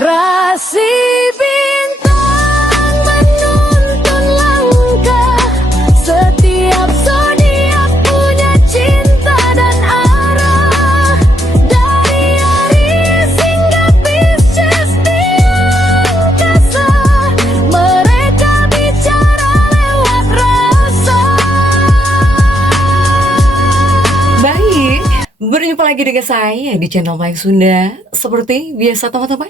Rasi bintang menuntun langkah, setiap zodiak punya cinta dan arah. Dari Aries hingga Pisces di angkasa, mereka bicara lewat rasa. Baik, berjumpa lagi dengan saya di channel Mayang Sunda. Seperti biasa teman-teman,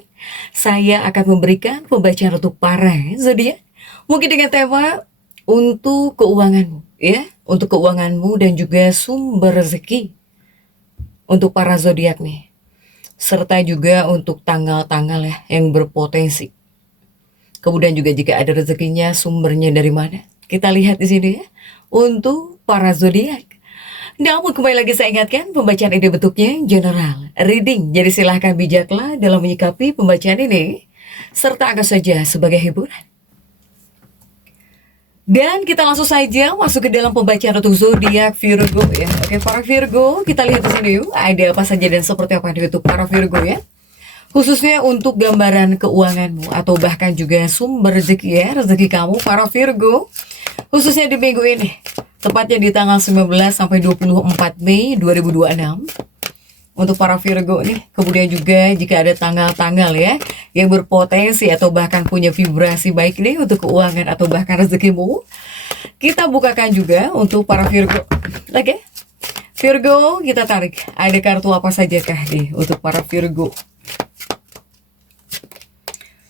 saya akan memberikan pembacaan untuk para zodiak. Mungkin dengan tema untuk keuanganmu, ya, untuk keuanganmu dan juga sumber rezeki untuk para zodiak nih. Serta juga untuk tanggal-tanggal ya yang berpotensi. Kemudian juga jika ada rezekinya, sumbernya dari mana? Kita lihat di sini ya, untuk para zodiak. Namun kembali lagi saya ingatkan, pembacaan ini bentuknya general, reading. Jadi silahkan bijaklah dalam menyikapi pembacaan ini, serta anggap saja sebagai hiburan. Dan kita langsung saja masuk ke dalam pembacaan untuk zodiak Virgo ya. Oke, para Virgo, kita lihat di sini yuk, ada apa saja dan seperti apa untuk para Virgo ya. Khususnya untuk gambaran keuanganmu atau bahkan juga sumber rezeki ya, rezeki kamu para Virgo. Khususnya di minggu ini, tepatnya di tanggal 19 sampai 24 Mei 2026. Untuk para Virgo nih, kemudian juga jika ada tanggal-tanggal ya yang berpotensi atau bahkan punya vibrasi baik nih untuk keuangan atau bahkan rezekimu, kita bukakan juga untuk para Virgo. Oke, Virgo, kita tarik. Ada kartu apa saja kah nih untuk para Virgo?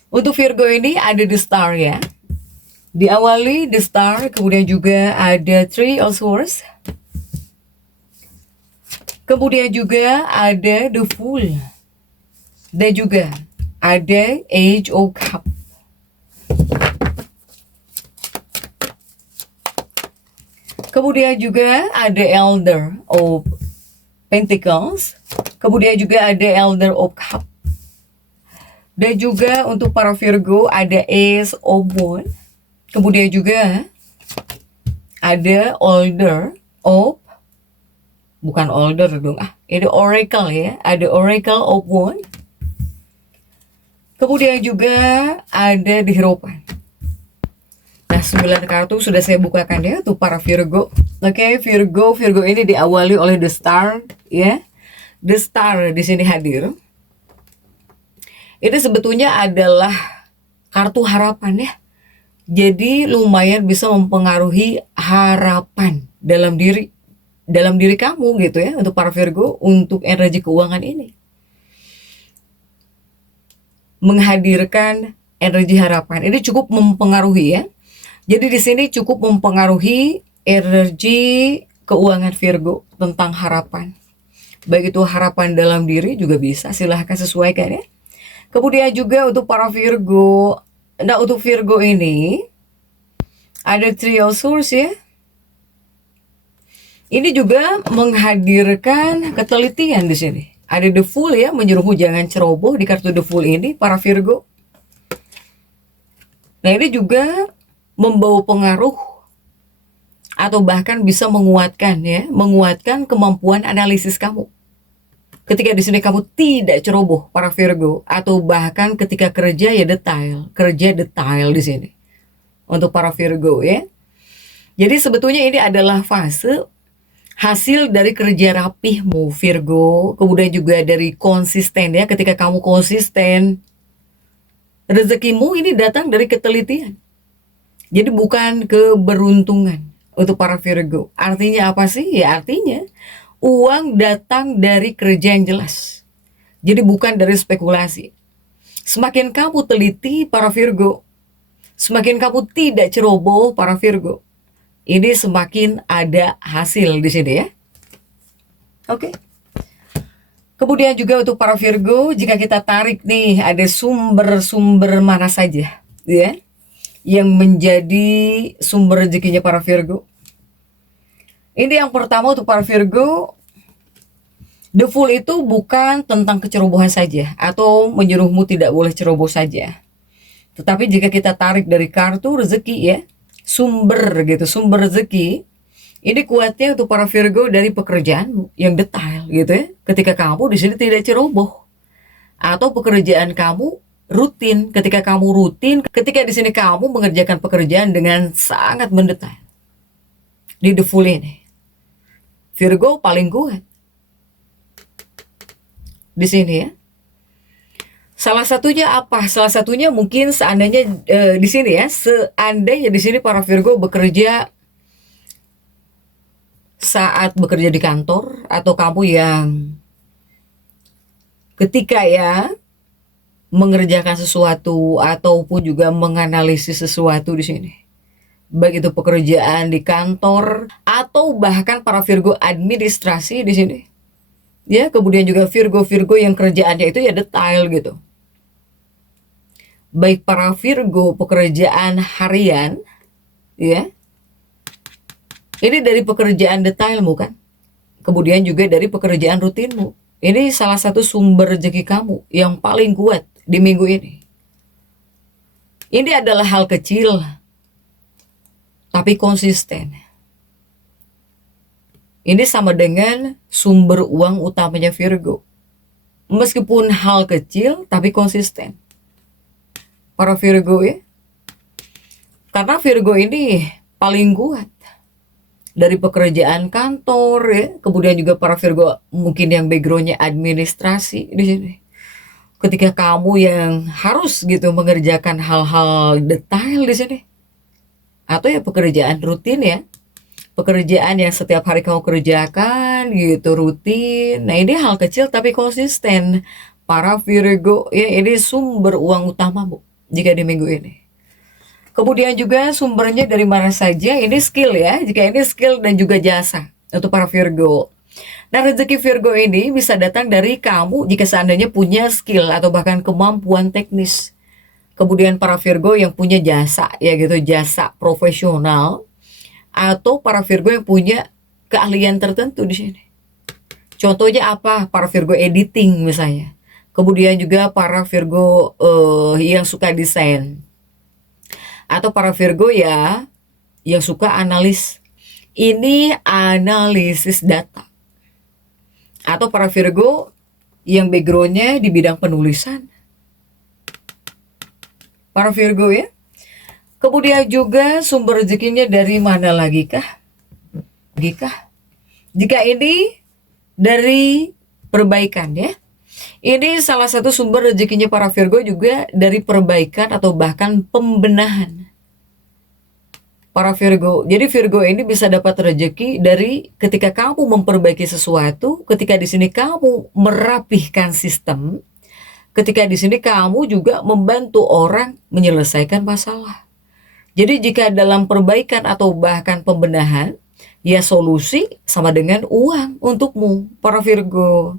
Untuk Virgo ini ada The Star ya. Diawali The Star, kemudian juga ada Three of Swords. Kemudian juga ada The Fool. Dan juga ada Age of Cup. Kemudian juga ada Elder of Pentacles. Kemudian juga ada Elder of Cup. Dan juga untuk para Virgo ada Ace of Wands. Kemudian juga ada bukan older dong, ini Oracle ya, ada Oracle of Wands. Kemudian juga ada di Hierophant. Nah, 9 kartu sudah saya bukakan ya untuk para Virgo. Oke, Virgo ini diawali oleh The Star ya. The Star di sini hadir. Ini sebetulnya adalah kartu harapan ya. Jadi lumayan bisa mempengaruhi harapan dalam diri kamu gitu ya untuk para Virgo untuk energi keuangan ini. Menghadirkan energi harapan ini cukup mempengaruhi ya. Jadi di sini cukup mempengaruhi energi keuangan Virgo tentang harapan. Baik itu harapan dalam diri juga bisa, silahkan sesuaikan ya. Kemudian juga untuk para Virgo, nah untuk Virgo ini ada Three of Swords ya. Ini juga menghadirkan ketelitian di sini. Ada The Fool ya, menyuruhmu jangan ceroboh di kartu The Fool ini para Virgo. Nah, ini juga membawa pengaruh atau bahkan bisa menguatkan ya, menguatkan kemampuan analisis kamu. Ketika di sini kamu tidak ceroboh para Virgo, atau bahkan ketika kerja ya kerja detail di sini untuk para Virgo ya. Jadi sebetulnya ini adalah fase hasil dari kerja rapihmu Virgo, kemudian juga dari konsisten ya. Ketika kamu konsisten, rezekimu ini datang dari ketelitian. Jadi bukan keberuntungan untuk para Virgo. Artinya apa sih? Ya artinya uang datang dari kerja yang jelas. Jadi bukan dari spekulasi. Semakin kamu teliti para Virgo, semakin kamu tidak ceroboh para Virgo, ini semakin ada hasil di sini ya. Oke. Kemudian juga untuk para Virgo, jika kita tarik nih, ada sumber-sumber mana saja ya yang menjadi sumber rezekinya para Virgo. Ini yang pertama untuk para Virgo, The Fool itu bukan tentang kecerobohan saja atau menyuruhmu tidak boleh ceroboh saja. Tetapi jika kita tarik dari kartu rezeki ya, sumber rezeki, ini kuatnya untuk para Virgo dari pekerjaanmu yang detail gitu ya. Ketika kamu di sini tidak ceroboh atau pekerjaan kamu rutin. Ketika kamu rutin, ketika di sini kamu mengerjakan pekerjaan dengan sangat mendetail. Di The Fool ini, Virgo paling kuat di sini ya. Salah satunya apa? Salah satunya mungkin seandainya di sini ya, seandainya di sini para Virgo bekerja saat bekerja di kantor, atau kamu yang ketika ya mengerjakan sesuatu ataupun juga menganalisis sesuatu di sini. Baik itu pekerjaan di kantor atau bahkan para Virgo administrasi di sini. Ya, kemudian juga Virgo-Virgo yang kerjaannya itu ya detail gitu. Baik para Virgo pekerjaan harian, ya. Ini dari pekerjaan detailmu kan. Kemudian juga dari pekerjaan rutinmu. Ini salah satu sumber rezeki kamu yang paling kuat di minggu ini. Ini adalah hal kecil, tapi konsisten. Ini sama dengan sumber uang utamanya Virgo. Meskipun hal kecil, tapi konsisten. Para Virgo ya. Karena Virgo ini paling kuat. Dari pekerjaan kantor ya. Kemudian juga para Virgo mungkin yang backgroundnya administrasi di sini. Ketika kamu yang harus gitu mengerjakan hal-hal detail di sini. Atau ya pekerjaan rutin ya. Pekerjaan yang setiap hari kamu kerjakan gitu rutin. Nah ini hal kecil tapi konsisten. Para Virgo ya, ini sumber uang utamamu jika di minggu ini. Kemudian juga sumbernya dari mana saja, ini skill ya. Jika ini skill dan juga jasa untuk para Virgo. Nah rezeki Virgo ini bisa datang dari kamu jika seandainya punya skill atau bahkan kemampuan teknis. Kemudian para Virgo yang punya jasa ya gitu, jasa profesional. Atau para Virgo yang punya keahlian tertentu di sini. Contohnya apa? Para Virgo editing misalnya. Kemudian juga para Virgo yang suka desain. Atau para Virgo ya yang suka analis. Ini analisis data. Atau para Virgo yang backgroundnya di bidang penulisan. Para Virgo ya. Kemudian juga sumber rezekinya dari mana lagi kah? Jika ini dari perbaikan ya. Ini salah satu sumber rezekinya para Virgo juga dari perbaikan atau bahkan pembenahan. Para Virgo. Jadi Virgo ini bisa dapat rezeki dari ketika kamu memperbaiki sesuatu, ketika di sini kamu merapihkan sistem, ketika di sini kamu juga membantu orang menyelesaikan masalah. Jadi jika dalam perbaikan atau bahkan pembenahan, ya solusi sama dengan uang untukmu, para Virgo.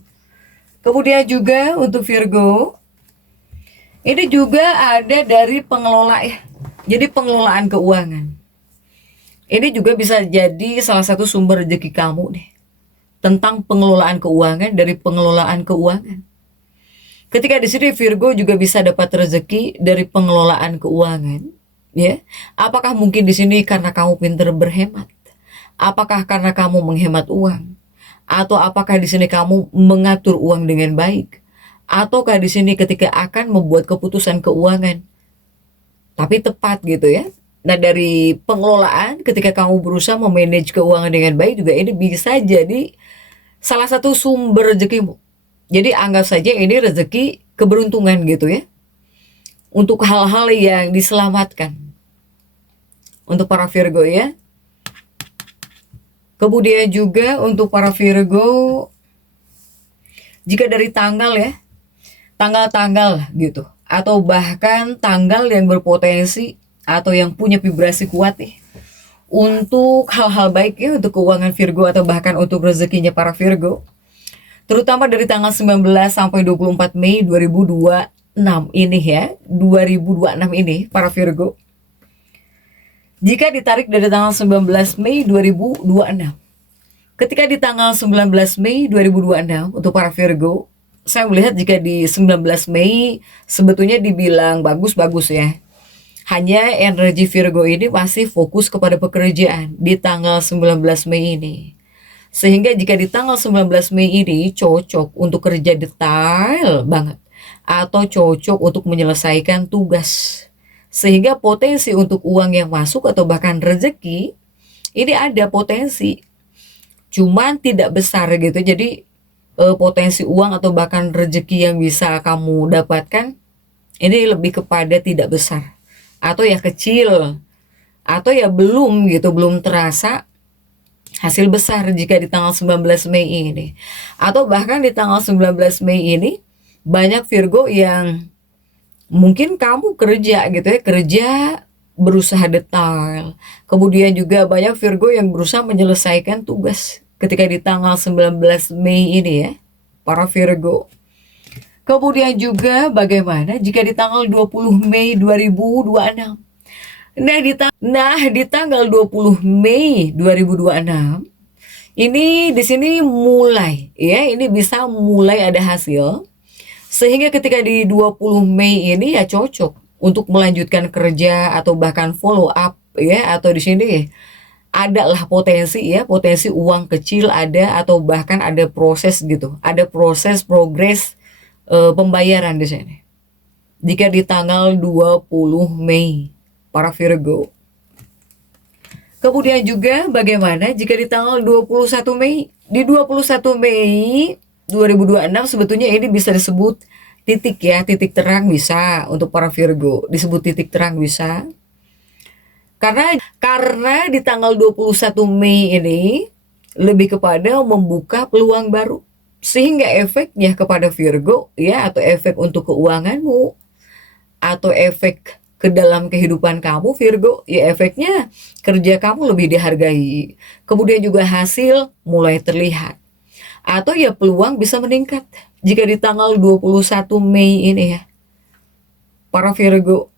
Kemudian juga untuk Virgo, ini juga ada dari pengelola ya. Jadi pengelolaan keuangan. Ini juga bisa jadi salah satu sumber rezeki kamu nih. Tentang pengelolaan keuangan, dari pengelolaan keuangan. Ketika di sini Virgo juga bisa dapat rezeki dari pengelolaan keuangan. Ya, apakah mungkin di sini karena kamu pintar berhemat? Apakah karena kamu menghemat uang? Atau apakah di sini kamu mengatur uang dengan baik? Ataukah di sini ketika akan membuat keputusan keuangan tapi tepat gitu ya? Nah dari pengelolaan ketika kamu berusaha memanage keuangan dengan baik juga ini bisa jadi salah satu sumber rezekimu. Jadi anggap saja ini rezeki keberuntungan gitu ya. Untuk hal-hal yang diselamatkan. Untuk para Virgo ya. Kemudian juga untuk para Virgo, jika dari tanggal ya, tanggal-tanggal gitu. Atau bahkan tanggal yang berpotensi atau yang punya vibrasi kuat nih. Untuk hal-hal baik ya, untuk keuangan Virgo atau bahkan untuk rezekinya para Virgo. Terutama dari tanggal 19 sampai 24 Mei 2026 ini ya, 2026 ini para Virgo. Jika ditarik dari tanggal 19 Mei 2026. Ketika di tanggal 19 Mei 2026 untuk para Virgo, saya melihat jika di 19 Mei sebetulnya dibilang bagus-bagus ya. Hanya energi Virgo ini masih fokus kepada pekerjaan di tanggal 19 Mei ini. Sehingga jika di tanggal 19 Mei ini cocok untuk kerja detail banget. atau cocok untuk menyelesaikan tugas. Sehingga potensi untuk uang yang masuk atau bahkan rezeki ini ada potensi, cuman tidak besar gitu. Jadi potensi uang atau bahkan rezeki yang bisa kamu dapatkan ini lebih kepada tidak besar atau ya kecil atau ya belum gitu, belum terasa hasil besar jika di tanggal 19 Mei ini. Atau bahkan di tanggal 19 Mei ini banyak Virgo yang mungkin kamu kerja gitu ya, kerja berusaha detail. Kemudian juga banyak Virgo yang berusaha menyelesaikan tugas ketika di tanggal 19 Mei ini ya, para Virgo. Kemudian juga bagaimana jika di tanggal 20 Mei 2026? Di tanggal 20 Mei 2026 ini di sini mulai ya, ini bisa mulai ada hasil. Sehingga ketika di 20 Mei ini ya cocok untuk melanjutkan kerja atau bahkan follow up ya, atau di sini adalah potensi ya, potensi uang kecil ada atau bahkan ada proses gitu, ada proses progres pembayaran di sini. Jika di tanggal 20 Mei para Virgo. Kemudian juga bagaimana jika di tanggal 21 Mei? Di 21 Mei 2026 sebetulnya ini bisa disebut titik ya, titik terang bisa untuk para Virgo, disebut titik terang bisa. Karena di tanggal 21 Mei ini lebih kepada membuka peluang baru. Sehingga efeknya kepada Virgo ya, atau efek untuk keuanganmu atau efek ke dalam kehidupan kamu Virgo, ya efeknya kerja kamu lebih dihargai. Kemudian juga hasil mulai terlihat. Atau ya peluang bisa meningkat jika di tanggal 21 Mei ini ya, para Virgo.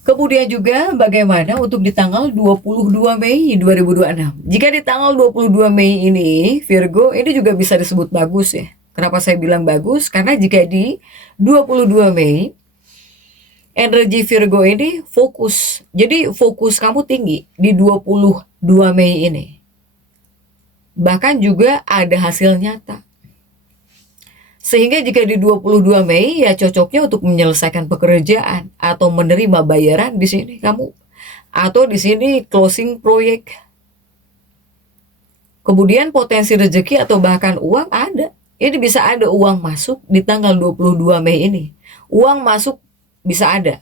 Kemudian juga bagaimana untuk di tanggal 22 Mei 2026? Jika di tanggal 22 Mei ini Virgo, ini juga bisa disebut bagus ya. Kenapa saya bilang bagus? Karena jika di 22 Mei energi Virgo ini fokus. Jadi fokus kamu tinggi di 22 Mei ini. Bahkan juga ada hasil nyata. Sehingga jika di 22 Mei ya cocoknya untuk menyelesaikan pekerjaan atau menerima bayaran di sini kamu. Atau di sini closing proyek. Kemudian potensi rezeki atau bahkan uang ada. Ini bisa ada uang masuk di tanggal 22 Mei ini. Uang masuk bisa ada.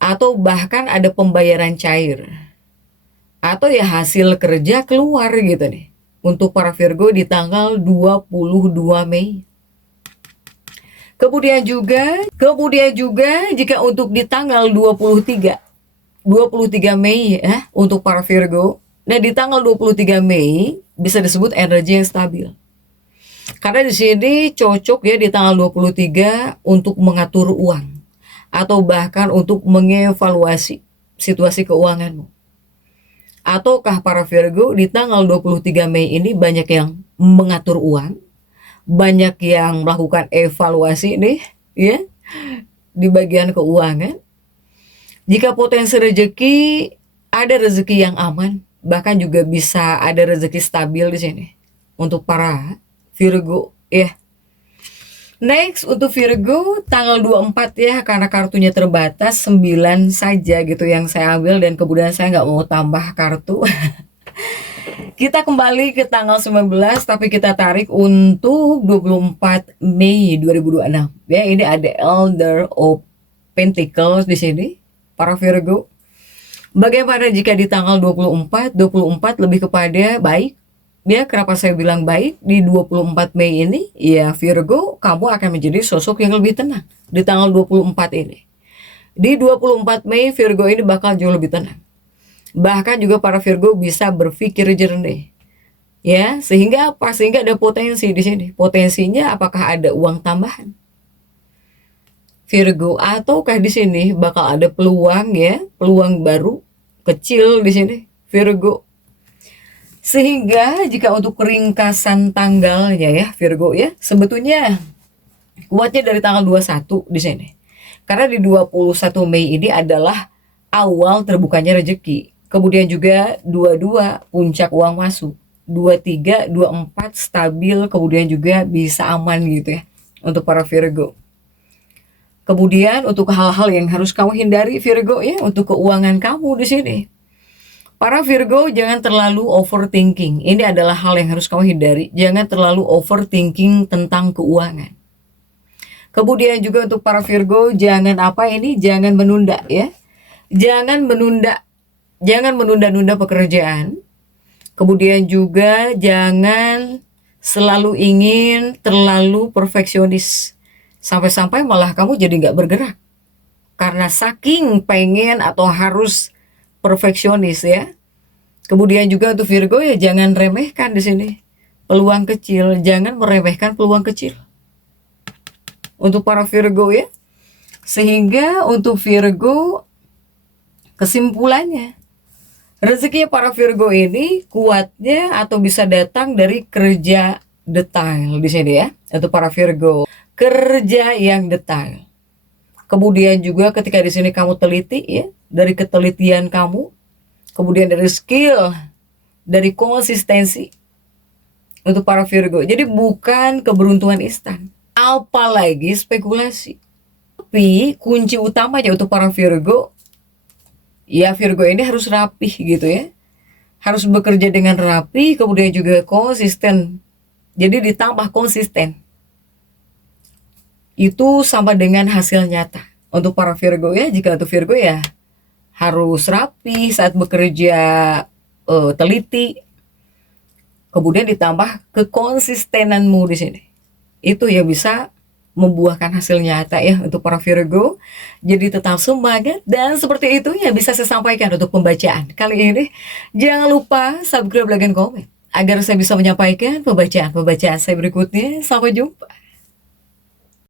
Atau bahkan ada pembayaran cair. Atau ya hasil kerja keluar gitu nih. Untuk para Virgo di tanggal 22 Mei. Kemudian juga jika untuk di tanggal 23 Mei ya untuk para Virgo. Nah, di tanggal 23 Mei bisa disebut energi yang stabil. Karena di sini cocok ya di tanggal 23 untuk mengatur uang atau bahkan untuk mengevaluasi situasi keuanganmu. Ataukah para Virgo di tanggal 23 Mei ini banyak yang mengatur uang, banyak yang melakukan evaluasi nih ya di bagian keuangan. Jika potensi rezeki, ada rezeki yang aman, bahkan juga bisa ada rezeki stabil di sini untuk para Virgo ya. Next untuk Virgo tanggal 24 ya, karena kartunya terbatas 9 saja gitu yang saya ambil dan kemudian saya nggak mau tambah kartu. Kita kembali ke tanggal 19 tapi kita tarik untuk 24 Mei 2026. Ya, ini ada Elder of Pentacles di sini para Virgo. Bagaimana jika di tanggal 24 lebih kepada baik? Ya, kenapa saya bilang baik di 24 Mei ini? Ya, Virgo, kamu akan menjadi sosok yang lebih tenang di tanggal 24 ini. Di 24 Mei, Virgo ini bakal jauh lebih tenang. Bahkan juga para Virgo bisa berpikir jernih. Ya, sehingga apa? Sehingga ada potensi di sini. Potensinya apakah ada uang tambahan? Virgo, ataukah di sini bakal ada peluang ya, peluang baru kecil di sini, Virgo. Sehingga jika untuk ringkasan tanggalnya ya Virgo ya, sebetulnya kuatnya dari tanggal 21 di sini. Karena di 21 Mei ini adalah awal terbukanya rezeki. Kemudian juga 22 puncak uang masuk. 23, 24 stabil, kemudian juga bisa aman gitu ya. untuk para Virgo. Kemudian untuk hal-hal yang harus kamu hindari Virgo ya, untuk keuangan kamu di sini. Para Virgo jangan terlalu overthinking. Ini adalah hal yang harus kamu hindari. Jangan terlalu overthinking tentang keuangan. Kemudian juga untuk para Virgo jangan jangan menunda ya. Jangan menunda-nunda pekerjaan. Kemudian juga jangan selalu ingin terlalu perfeksionis. Sampai-sampai malah kamu jadi nggak bergerak. Karena saking pengen atau harus perfeksionis ya. Kemudian juga untuk Virgo ya jangan remehkan di sini. Peluang kecil, jangan meremehkan peluang kecil. Untuk para Virgo ya. Sehingga untuk Virgo kesimpulannya, rezekinya para Virgo ini kuatnya atau bisa datang dari kerja detail di sini ya. Untuk para Virgo, kerja yang detail. Kemudian juga ketika di sini kamu teliti ya, dari ketelitian kamu, kemudian dari skill, dari konsistensi untuk para Virgo. Jadi bukan keberuntungan instan, apalagi spekulasi. Tapi kunci utamanya untuk para Virgo, ya Virgo ini harus rapih gitu ya. Harus bekerja dengan rapi, kemudian juga konsisten. Jadi ditambah konsisten. Itu sama dengan hasil nyata. Untuk para Virgo ya, jika untuk Virgo ya harus rapi saat bekerja, teliti. Kemudian ditambah kekonsistenanmu di sini. Itu yang bisa membuahkan hasil nyata ya untuk para Virgo. Jadi tetap semangat, dan seperti itu ya bisa saya sampaikan untuk pembacaan kali ini. Jangan lupa subscribe, like, dan komen agar saya bisa menyampaikan pembacaan saya berikutnya. Sampai jumpa.